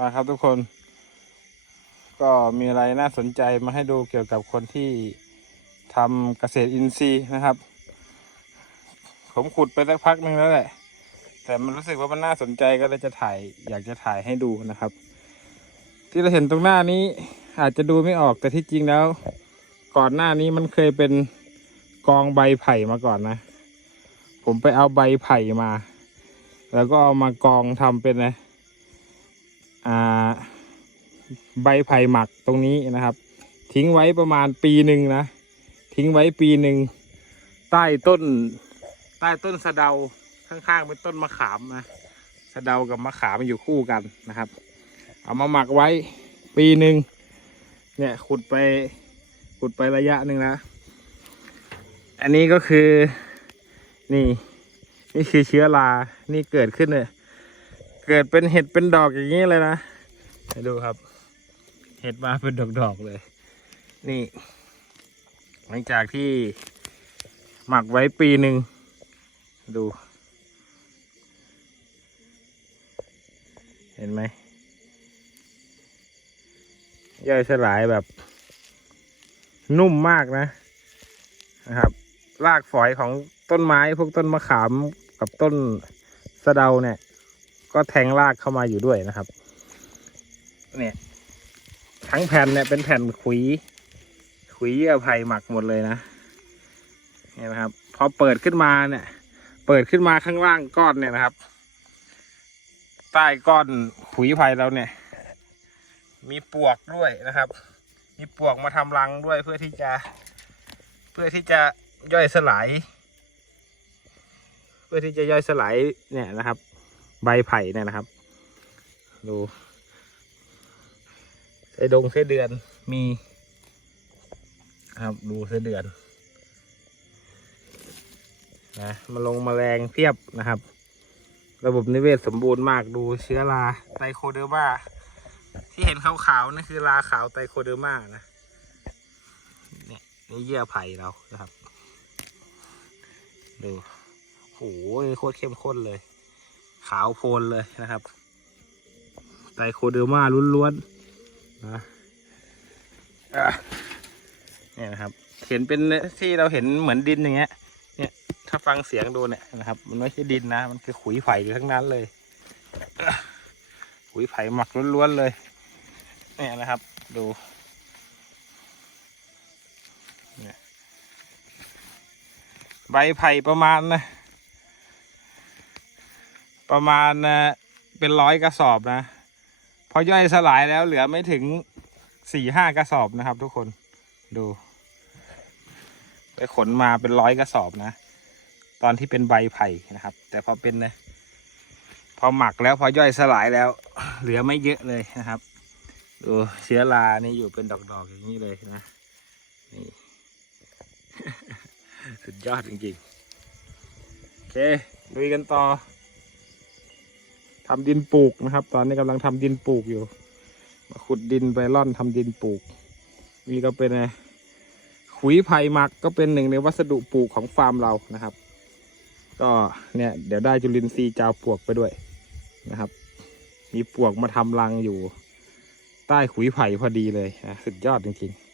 มาครับทุกคน ก็มีอะไรน่าสนใจมาให้ดูเกี่ยวกับคนที่ทำเกษตรอินทรีย์นะครับ ผมขุดไปสักพักหนึ่งแล้วแหละ แต่มันรู้สึกว่ามันน่าสนใจก็เลยจะถ่าย อยากจะถ่ายให้ดูนะครับ ที่เราเห็นตรงหน้านี้อาจจะดูไม่ออกแต่ที่จริงแล้ว ก่อนหน้านี้มันเคยเป็นกองใบไผ่มาก่อนนะ ผมไปเอาใบไผ่มา แล้วก็เอามากองทำเป็นนะ ใบไผ่หมักตรงนี้นะครับ ทิ้งไว้ประมาณปีหนึ่งนะ ทิ้งไว้ปีหนึ่งใต้ต้น ใต้ต้นสะเดาข้างๆเป็นต้นมะขามนะสะเดากับมะขามอยู่คู่กันนะครับ เอามาหมักไว้ปีหนึ่งเนี่ยขุดไปขุดไประยะหนึ่งนะ อันนี้ก็คือนี่ นี่คือเชื้อรา นี่เกิดขึ้นเลย เกิดเป็นเห็ดเป็นดอกอย่างนี้เลยนะให้ดูครับ เห็ดมาเป็นดอกๆเลย นี่ หลังจากที่หมักไว้ปีหนึ่งดู เห็นไหมย่อยสลายแบบ นุ่มมากนะนะครับ รากฝอยของต้นไม้พวกต้นมะขามกับต้นสะเดาเนี่ย ก็แทงรากเข้ามาอยู่ด้วยนะครับ เนี่ย ทั้งแผ่นเนี่ยเป็นแผ่นขุย ขุยเยื่อไผ่หมักหมดเลยนะเห็นไหมครับ พอเปิดขึ้นมาเนี่ย เปิดขึ้นมาข้างล่างก้อนเนี่ยนะครับ ใต้ก้อนขุยไผ่เราเนี่ย มีปวกด้วยนะครับ มีปวกมาทำรังด้วยเพื่อที่จะ เพื่อที่จะย่อยสลาย เพื่อที่จะย่อยสลายเนี่ยนะครับ ใบไผ่เนี่ยนะครับ ดูไส้ดงไส้เดือนมีนะครับดูไส้เดือนนะมาลงแมลงเพียบนะครับ ระบบนิเวศสมบูรณ์มากดูเชื้อราไตโคเดอร์มาที่เห็นขาวๆนั่นคือราขาวไตโคเดอร์มานะเนี่ยนี่เยื่อไผ่เรานะครับ ดูโหโคตรเข้มข้นเลย ขาวโพลนเลยนะครับไตโคเดอร์มาล้วนๆนะเนี่ยนะครับ เห็นเป็นที่เราเห็นเหมือนดินอย่างเงี้ย เนี่ย ถ้าฟังเสียงดูเนี่ยนะครับ มันไม่ใช่ดินนะ มันคือขุยไผ่ทั้งนั้นเลย ขุยไผ่หมักล้วนๆเลย เนี่ยนะครับ ดูใบไผ่ประมาณนะ ประมาณเป็นร้อยกระสอบนะพอย่อยสลายแล้วเหลือไม่ถึงสี่ห้ากระสอบนะครับ ทุกคนดู ไปขนมาเป็นร้อยกระสอบนะ ตอนที่เป็นใบไผ่นะครับ แต่พอเป็นนะพอหมักแล้วพอย่อยสลายแล้ว เหลือไม่เยอะเลยนะครับดูเชื้อรานี่อยู่เป็นดอกๆอย่างนี้เลยนะนี่สุดยอดจริงๆ โอเคลุยกันต่อ ทำดินปลูกนะครับ ตอนนี้กำลังทำดินปลูกอยู่ มาขุดดินไปร่อนทำดินปลูก นี่ก็เป็นไงขุยไผ่หมักก็เป็นหนึ่งในวัสดุปลูกของฟาร์มเรานะครับ ก็เนี่ยเดี๋ยวได้จุลินทรีย์จาวปลวกไปด้วยนะครับ มีปลวกมาทำรังอยู่ ใต้ขุยไผ่พอดีเลยสุดยอดจริงๆ